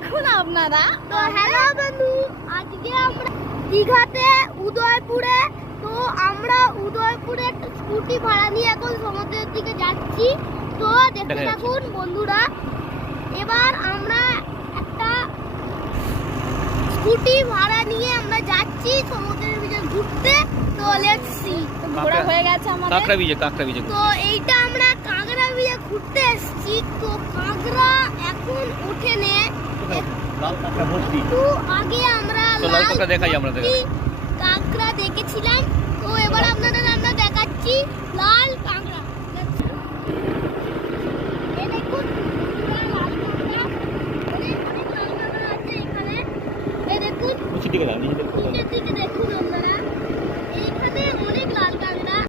দেখুন আপনারা। তো হ্যালো বন্ধু, আজকে আমরা দীঘাতে উদয়পুরে, তো আমরা উদয়পুরে একটা স্কুটি ভাড়া নিয়ে এখন সমুদ্রের দিকে যাচ্ছি। তো দেখতে থাকুন বন্ধুরা। এবার আমরা একটা স্কুটি ভাড়া নিয়ে আমরা যাচ্ছি সমুদ্রের দিকে ঘুরতে। তো লেটস সি। ঘোরা হয়ে গেছে আমাদের। কাঁকড়া বিজে। তো এইটা আমরা কাঁকড়া বিয়ে ঘুরতে এসেছি। তো কাঁকড়া এখন ওঠে নে, লাল কাঁকড়া ভর্তি। তো আগে আমরা তো লাল কাঁকড়া দেখাই আমরা কাঁকড়া দেখেছিলাম। তো এবার আপনাদের আমরা